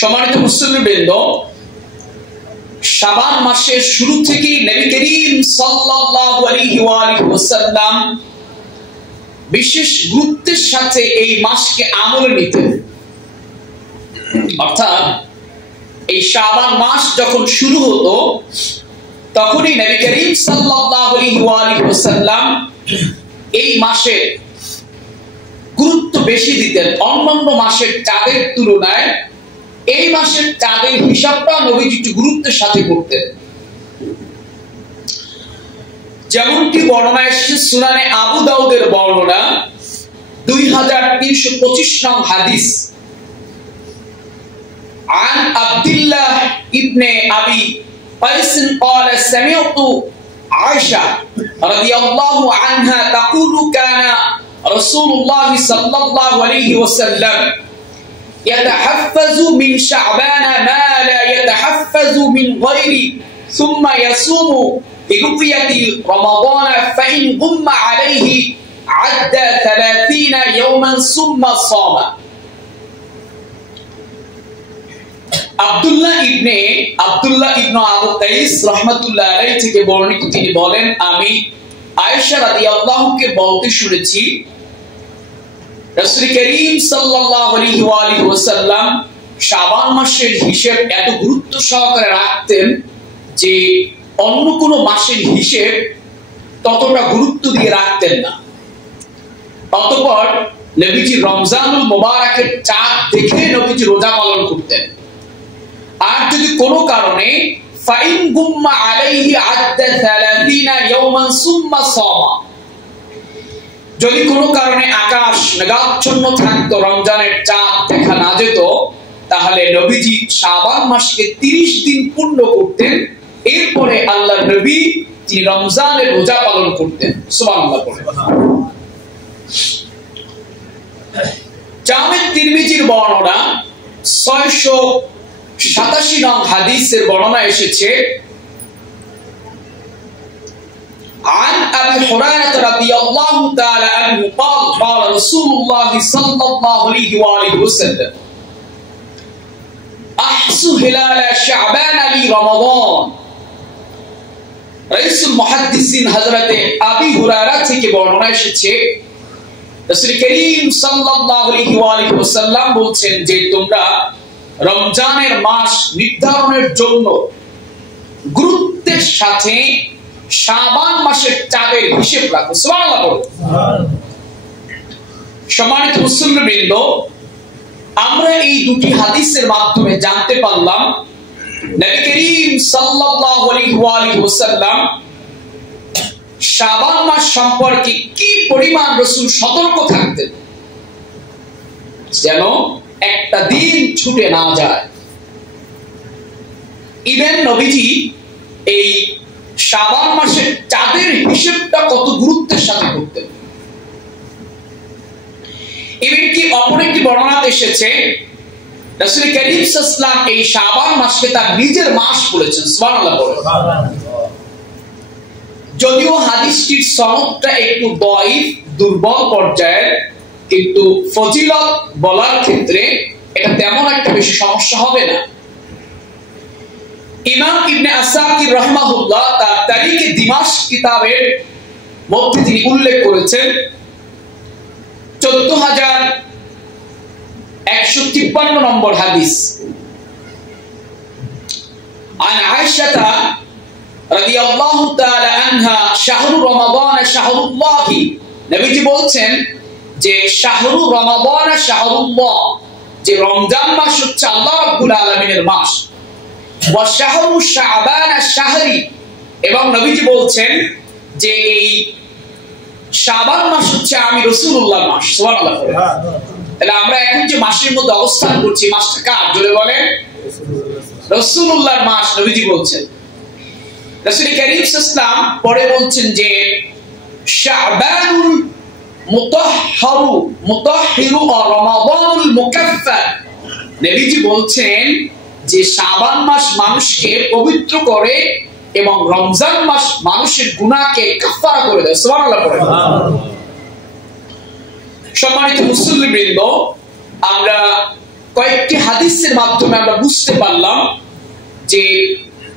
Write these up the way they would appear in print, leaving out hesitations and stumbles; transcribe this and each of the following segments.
সম্মানিত মুসলিমবৃন্দ, শাবান মাসের শুরু থেকেই নবী করিম সাল্লাল্লাহু আলাইহি ওয়াসাল্লাম বিশেষ গুরুত্বের সাথে এই মাসকে আমলে নিতেন। অর্থাৎ এই শাবান মাস যখন শুরু হতো তখনই নবী করিম সাল্লাল্লাহু আলাইহি ওয়াসাল্লাম এই মাসে গুরুত্ব বেশি দিতেন। অন্যান্য মাসের চাঁদের তুলনায় এই মাসের চাঁদের হিসাবটা নবীজি একটু গুরুত্বের সাথে করতেন। যেমনটি বর্ণনা এসেছে সুনানে আবু দাউদের বর্ণনা 2325 নং হাদিস। عن عبد الله ابن ابي قيس قال سمعت عائشة رضي الله عنها تقول كان رسول الله صلى الله عليه وسلم يتحفز من شعبان ما لا يتحفز من غيره ثم يصوم برؤية رمضان فإن غم عليه عد 30 يوما ثم صام। আব্দুল্লাহ ইবনে আবু কাইস রাহমাতুল্লাহ আলাইহি থেকে বর্ণিত, তিনি বলেন, আমি আয়েশা রাদিয়াল্লাহুকে বলতে শুনেছি রাসূল করিম সাল্লাল্লাহু আলাইহি ওয়াসাল্লাম শাবান মাসের হিসাব এত গুরুত্ব সহকারে রাখতেন যে অন্য কোনো মাসের হিসাব ততটা গুরুত্ব দিয়ে রাখতেন না। অতঃপর নবীজি রমজানুল মুবারকের চাঁদ দেখে নবীজি রোজা পালন করতেন। আর যদি কোনো কারণে ফাইন গুম্মা আলাইহি আদ্দা 30 ইয়াওমান সুম্মা সামা, যদি কোনো কারণে আকাশ মেঘাচ্ছন্ন থাকতো, রমজানের চাঁদ দেখা না যেত, তাহলে নবীজি শাবান মাসকে 30 দিন পূর্ণ করতেন। এরপরে আল্লাহর নবী তিনি রমজানের রোজা পালন করতেন। সুবহানাল্লাহ। জামে তিরমিজির বর্ণনা 687 নং হাদিসের বর্ণনা এসেছে। عن أبي هريرة رضي الله تعالى عنه قال قال رسول الله صلى الله عليه وآله وسلم أحسوا هلال شعبان لي رمضان। রাইসুল মুহাদ্দিসিন হযরত আবি হুরায়রা থেকে বর্ণনা এসেছে, রাসূল করিম সাল্লাল্লাহু আলাইহি ওয়াসাল্লাম বলছেন যে তোমরা রমজানের মাস নির্ধারণের জন্য গুরুত্বের সাথে শাবান মাসের চাঁদের হিসাব রাখো। সুবহানাল্লাহ। সম্মানিত মুসলিমবৃন্দ, আমরা এই দুটি হাদিসের মাধ্যমে জানতে পারলাম নবী করিম সাল্লাল্লাহু আলাইহি ওয়াসাল্লাম শাবান মাস সম্পর্কে কি পরিমাণ রাসূল সতর্ক থাকতেন যেন একটা দিন ছুটে না যায়। ইভেন নবীজি এই শাবান মাসের চাঁদের হিসাবটা কত গুরুত্বের সাথে করতেন। ইভেন কি অপর একটি বর্ণনাতে এসেছে রাসূল করিম সাল্লাল্লাহু আলাইহি ওয়াসাল্লাম এই শাবান মাসকে তার নিজের মাস বলেছেন। সুবহানাল্লাহ। যদিও হাদিসটির সনদটা একটু দাঈফ, দুর্বল পর্যায়ের, কিন্তু ফজিলত বলার ক্ষেত্রে এটা তেমন একটা বেশি সমস্যা হবে না। ইমাম ইবনে আসাকির রাহমাহুল্লাহ তার তারিখে দিমাশক কিতাবের মধ্যে তিনি উল্লেখ করেছেন 14153 নম্বর হাদিস। عن عائشة رضي الله تعالى عنها شهر رمضان شهر الله। নবীজি বলছেন যে শাহরু রমাদান শাহরুল্লাহ, যে রমজান মাস হচ্ছে আল্লাহ রাব্বুল আলামিনের মাস। ওয়া শাহরু শাবান শাহরি, এবং নবীজি বলছেন যে এই শাবান মাস হচ্ছে আমি রাসূলুল্লাহর মাস। সুবহানাল্লাহ। তাহলে আমরা এখন যে মাসের মধ্যে অবস্থান করছি, মাসটা কার? জোরে বলেন। রাসূলুল্লাহর মাস নবীজি বলছেন। রাসূল করিম সাল্লাল্লাহু আলাইহি ওয়াসাল্লাম পরে বলছেন যে শাবানুল মুতাহহিরু আর রমাদানুল মুকাফফার। নবীজি বলছেন যে শাবান মাস মানুষকে পবিত্র করে এবং রমজান মাস মানুষের গুনাহকে কাফারা করে দেয়। সুবহানাল্লাহ। সম্মানিত মুসলিমবৃন্দ, আমরা কয়েকটি হাদিসের মাধ্যমে আমরা বুঝতে পারলাম যে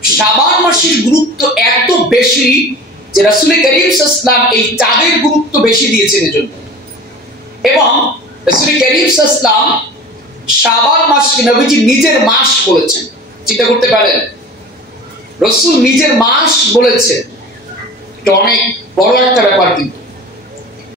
শাবান মাসের গুরুত্ব এত বেশি যে রাসূল করিম সাল্লাল্লাহু আলাইহি ওয়াসাল্লাম এই চাঁদের গুরুত্ব বেশি দিয়েছেন এজন্য। এবং রাসূল করিম সাল্লাল্লাহু আলাইহি ওয়াসাল্লাম শাবান মাসকে নবীজি নিজের মাস বলেছেন। চিন্তা করতে পারেন, রাসূল নিজের মাস বলেছেন, এটা অনেক বড় একটা ব্যাপার। কিন্তু